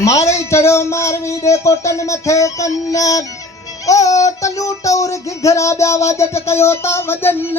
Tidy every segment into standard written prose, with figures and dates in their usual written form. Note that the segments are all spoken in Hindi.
मारे चढ़ो मारवी दे कोटन मथे कन्न ओ तलू टौर घिघरा ब्या वाजत कयो ता वजन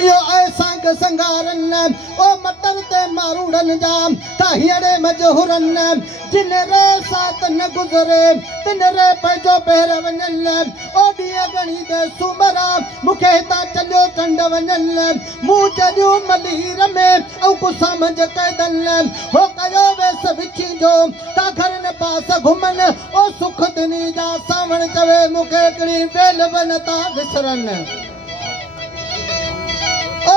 यो ऐसा संगारन ओ मटर ते मारूड़न जाम ताहिड़े मजहूरन जिन रे साथ न गुजरे तिन रे पैजो पेर वञन ओ ॾींहं गणी दे सुमरा मूंखे हितां चलियो चंड वञन मूं चढ़ियो मलीर में ऐं कुसामंज कैदन हो कयो वेस विछी जो ता घरन पास घुमन ओ सुख दुनी जा सावण चवे मूंखे हिकिड़ी बेल बनता विसरन ओ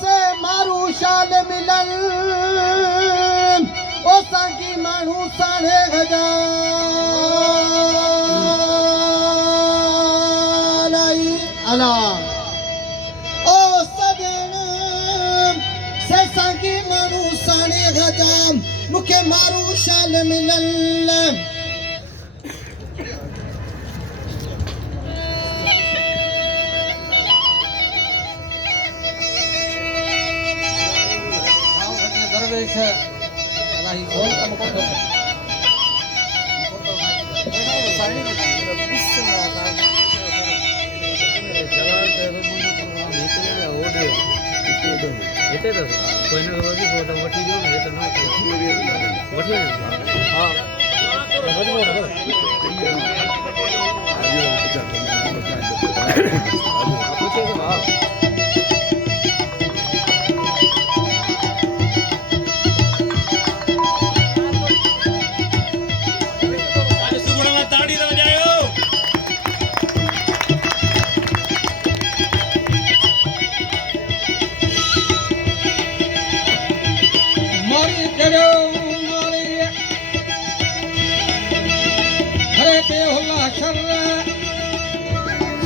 से मारू शाल मिलन ओ सांगी माण्हू साणे गजालाई अला ओ सजन से सांगी माण्हू साणे गजा मूंखे मारू शाल मिलन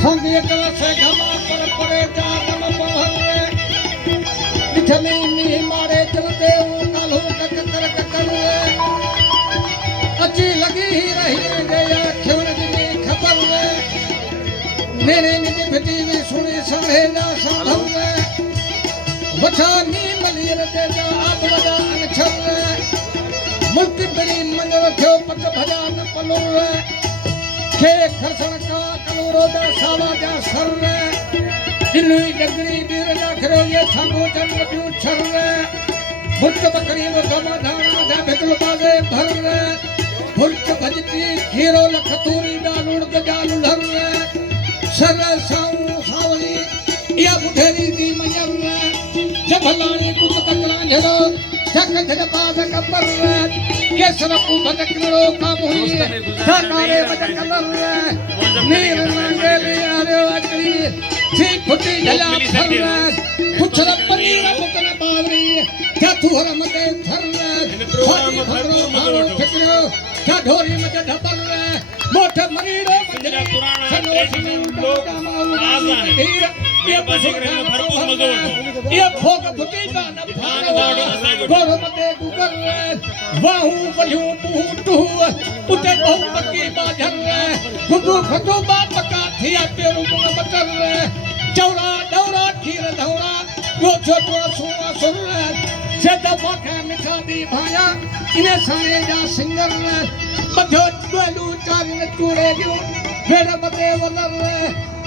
संगे से घमा पर पड़े जागम पहरे निठमी नी मारे चलते कालू ककर ककर अच्छी लगी ही रही गया खेवन दी खबर मेरे निज बेटी भी सुनी सहे ना साधव वछा नी मलीर ते जा आप लगा अनछर मुल्क बड़ी मंगल थो पक भजा न पलोर खे खरसण का कलोरो दा सावा जा सर दिल्ली डगरी बीर दाखरो ये छागो जन्म बियो छर मुल्क बकरी वो गमा धाना जा बिकल बाजे भर मुल्क भजती खीरो लखतूरी दा लुड़ जालू लर सर साऊ सावली या बुढेरी दी मजर जभलाणी कुत तकरा झड़ो जग जग पास कबर केसर को भटकरो का मोही साकारे भटकलर नीर मंगले आरे अकरी सी फुटी झला फर कुछ रपनी मुकन बावरी क्या तू हरम दे थर फाटी खबरो मारो ठकरो क्या ढोरी मत ढपर मोठ मरीरो मत पुराना लोग आजान ये बसरे में भरपूर मजो ये भोग फुटी का न गोर मते गुगर वाहू बलियो टू उते बहु पक्की बाजर गुगु खगो बात पका थिया पेरू मुंग बकर चौरा डौरा खीर धौरा यो छोटो सुवा सुर से दफा के मिठा दी भाया इने सारे जा सिंगर बधो डोलू चारिन चूड़े दियो मेरे मते वलर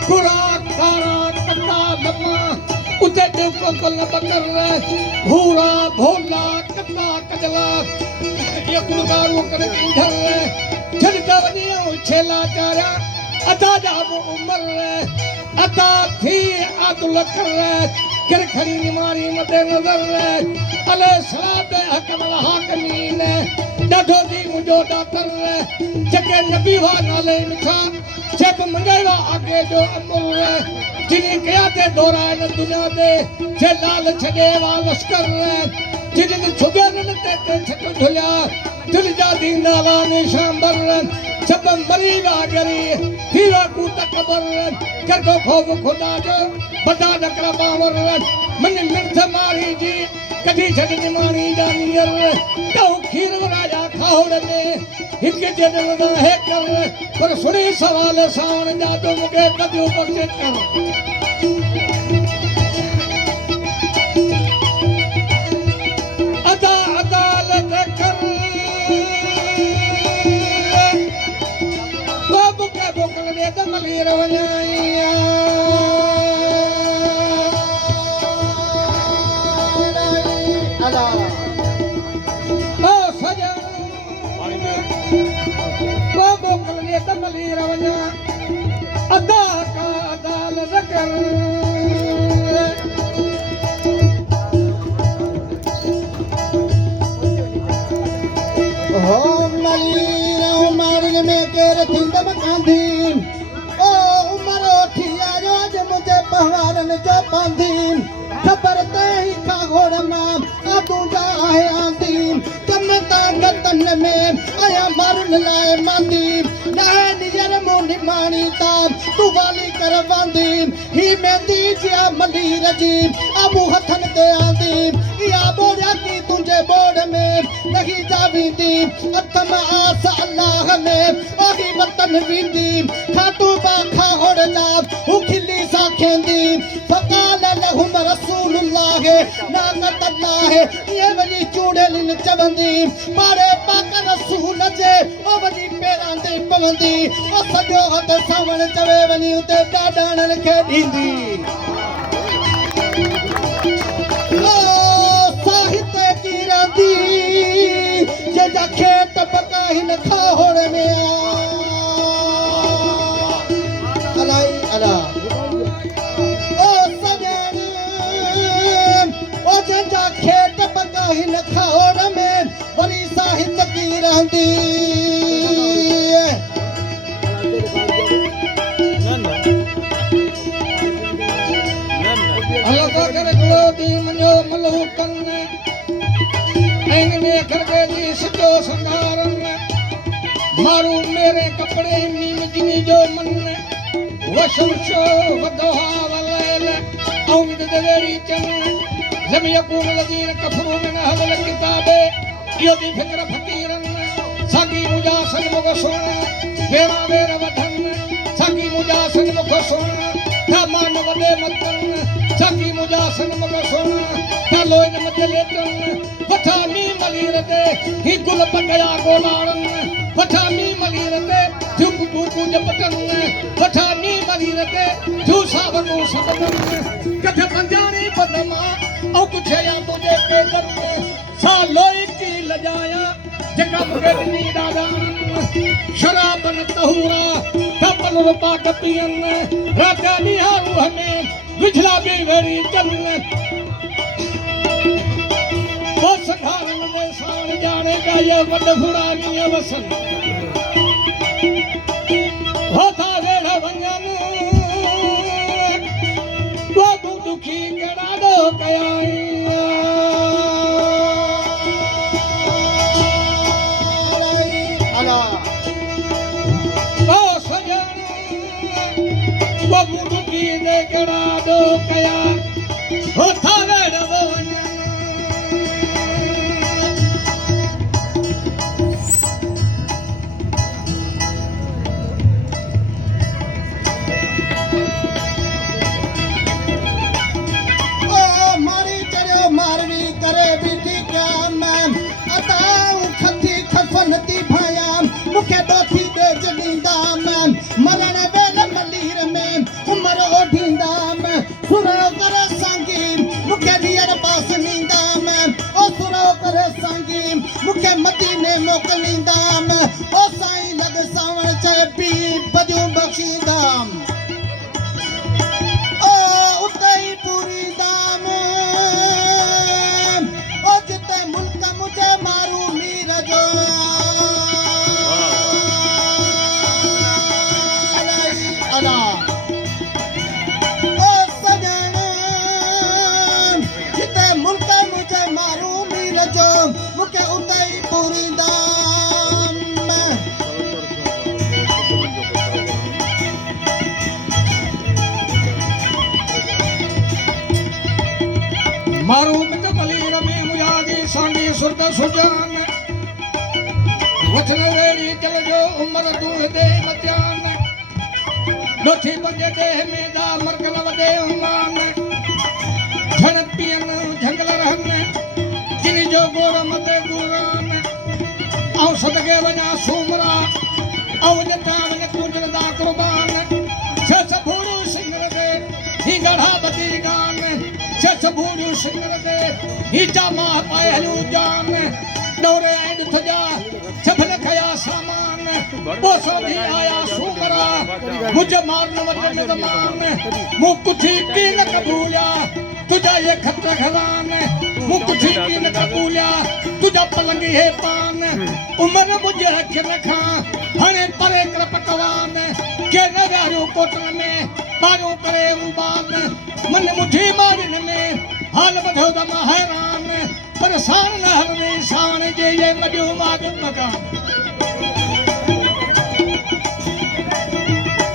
कुरा कारा कन्ना मम्मा उते देखो कल बकर भूरा भोला कन्ना कजला ये गुरुगारू कर इंधर झड़का वनियो छेला चारा अता जाबो उमर अता थी आदुल कर कर खड़ी निमारी मते नजर अले सलात हकमल हाकमीन डाढो दी मुजो डाकर जके नबी वा नाले मिठा जब मंगेवा आगे जो अमर जिनी कया ते दोरान दुनिया दे जे लाल छडे वा लश्कर जिनी छुगेरन ते छक झुलिया दिल जा दींदा वा निशांबर जब मरी वा गरी धीरा कू तकबर कर को खोब खुदा जो बड़ा नकरा बावर मन मिर्थ मारी जी कदी छडनी मानी जानियर तो खीर राजा खावड़ में हिक जन ना है कर पर सुनी सवाल सावन जा तो मुके कदी ऊपर से कर फकीरन हो मलीरा मारन में केर थिंदम कांधी ओ उमरो ठिया जो आज मुझे पहवारन जो बांधी खबर ते ही का घोड़ मां आदू जा है आंधी कमता गतन में आया मारन लाए मांदी लाए निजर मुंडी मानी ताम तू वाली कर बांधी ही मेंदी जिया मलीर जी अबू हथन ते आंधी या बोड़ा की तुझे बोड़ में नहीं जावींदी अथम आस अल्लाह में ओही वतन वींदी खाटू बाखा होड़ जा हु खिली सा खेंदी फकाल लहुम रसूलुल्लाह नागत अल्लाह ये वली चूड़ेलिन चवंदी मारे पाक रसूल जे ओ वली पेरां ते पवंदी ओ सजो हथ सावण चवे वली उते डाडाणन खे ॾींदी साहित्य की राती जजा खेत पकाहिन खाहोड़ में अलाई अला ओ सजन ओ जजा खेत पकाहिन खाहोड़ में वरी साहित्य की राती अल्लाह करे दी मनो मलूकन ऐन ने करके दी सजो संगारन मारू मेरे कपड़े नीम जिनी जो मन वशुशो वदोहा वलैल औविद दवेरी चन लम यकून लदीन कफरू min अहल किताबे यो दी फिक्र फकीरन संगी मुजासन मुग सोना बेरा बेर वधन संगी मुजासन मुग सोना था मान वदे मतन संगी मुजासन मुग सोना था लोइन मते लेतन वठा मी मलीर ते ही गुल पकया गोलारन वठा मी मलीर ते झुक बुकु जपटन वठा मी मलीर ते झू सावनु सबन कथ पंजानी पदमा औ कुछ या तुझे पे करते सा लोई की लजाया जका मुगे नी दादान शराबन तहुरा कपल रूपा कपियन राजा निहारू हमें विछला बेवरी चल वो सखारन में साण जानेगा ये वडफुरानी वसन होता वेड़ा वंजन वो दुखी गड़ा दो कया अला ओ सजन वो दुखी दे गड़ा दो कया होता वेड़ा वंजन मुखे दोथी बेच ॾींदा मरण वेल मलीर में उमर ओढ़ींदा सुरो करे संगी मुखे धीअर पास ॾींदा ओ सुरो करे संगी मुखे मदीने मोकिलींदा ओ साईं लॻ सावण चए पी भॼूं बख़्शींदा ओ उते ई पूरींदा ओ जिते मुल्क मुझे मारू मीर जो ओ सजन जिते मुल्क मुझे मारू मीर जो मुखे उते ई पूरींदा मारू मिट मलीर में मुयादी सांडी सुरत सुजान वचन वेड़ी चल जो उमर तू दे मत्यान दोथी पंजे देह में दा मरकल वदे उमान झण पियन झंगल रहन जिन जो गोर मते गुरान औ सदके वना सूमरा औ जटान कुंजन दा कुर्बान छ भूरू सिंगर दे ही गढ़ा बदी गान छ भूरू सिंगर दे ही जामा पायलू जान दौरे ऐंड थजा छफन खया सामान ओ सभी आया सुमरा मुझे मारने वतन जमान मुँह कुछी की न कबूलिया तुझा ये खतर खजान मुँह कुछी की न कबूलिया तुझा पलंगी है पान उमर मुझे रख रखा हणे परे कर पकवान के न व्यारू कोटन में बारू करे उबान मन मुझी मारन में हाल बधो दम हैरान परेशान न हर निशान जे ये मजू माग मकान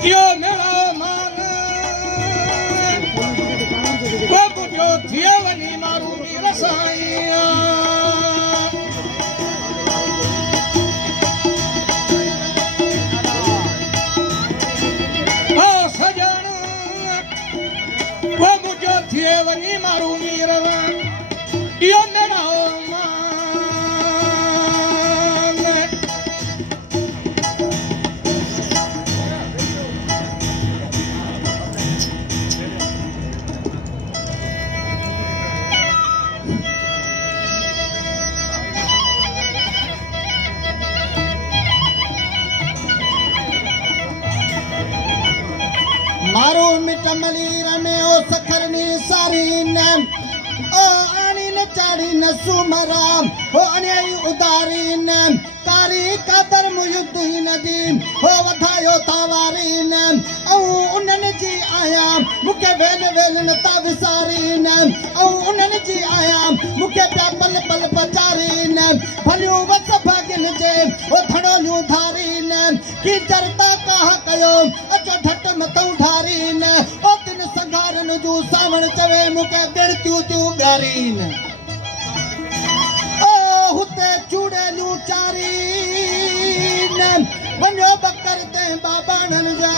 यो मेरा मान को बुझो थिए वनी मारू नी रसाइया ओ सजन को बुझो थिए वनी मारू नी रसा यो मेरा मान मारो मिट मलीर में ओ सखरनी सारी न ओ आनी न चाड़ी न सुमरा ओ अन्यायी उदारी न तारी कदर मुयुद्ध ही नदी ओ वधायो तावारी न ओ उन्हनि जी आया मुके वेल वेल न ता विसारी न ओ उन्हनि जी आया मुके प्या पल पल पचारी न भलियो वस भागिन जे ओ थड़ोलियूं धारी न की चरता कहा कयो अचो ठट मतौ ढारी न ओ तिन संघारन जूं सावण चवे मुके दिल त्यूं त्यूं ॻारी न ओ हुते चूड़ेलियूं चारी न वञो बकर ते बाबाणन जा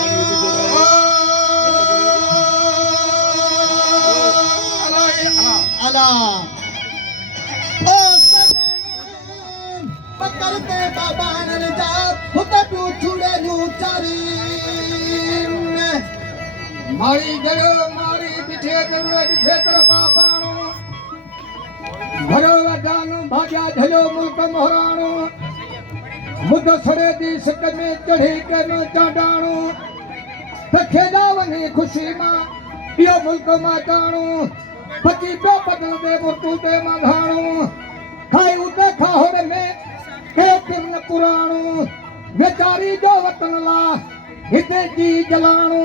अला ओ सजन बकर ते बाबाणन जा हुते ॿियूं चूड़ेलियूं चारी न मारी गयो मारी बिठे कर बिठे कर बाबाणो भरो वजानो भाग्या झलो मुल्क मोहराणो मुद सड़े दी सिक में चढ़ी के न चाडाणो तखे जावनी खुशी मां इहो मुल्क मां टाणो बची पियो बदल दे मुर्तू ते मां घाणो खाई उते खाहोड़ में के किरन पुराणो वेचारी जो वतन ला हिते जी जलाणो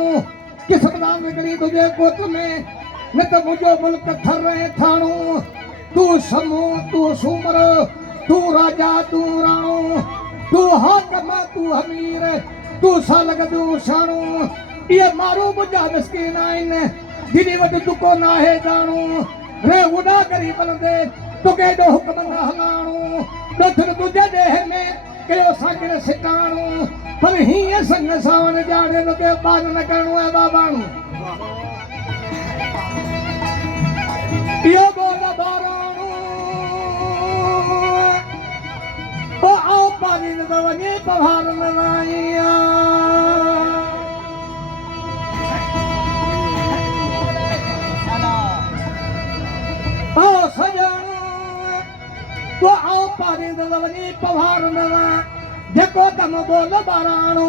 किस्मत निकली तुझे कोट में न त मुझो मुल्क थर थाणो तू समू तू सुमर तू राजा तू राणो तू हाकम तू अमीर तू सालग तू शाणो ये मारू मुझा मिस्कीन आइन जिनी वट दुको ना है दाणो रे उड़ा करी बलंदे तुके दो हुक्म ना हलाणो दथर तुझे देह में कयो सागर सिटाणो पर हीअं संग सावण जाणे न के बान न करणो है बाबाणो इहो बोल बाराणो ओ आओ पानी न वञे पहाड़ न आईया ओ सजन ओ आओ पानी न वञे पहाड़ न जेको कम बोल बाराणो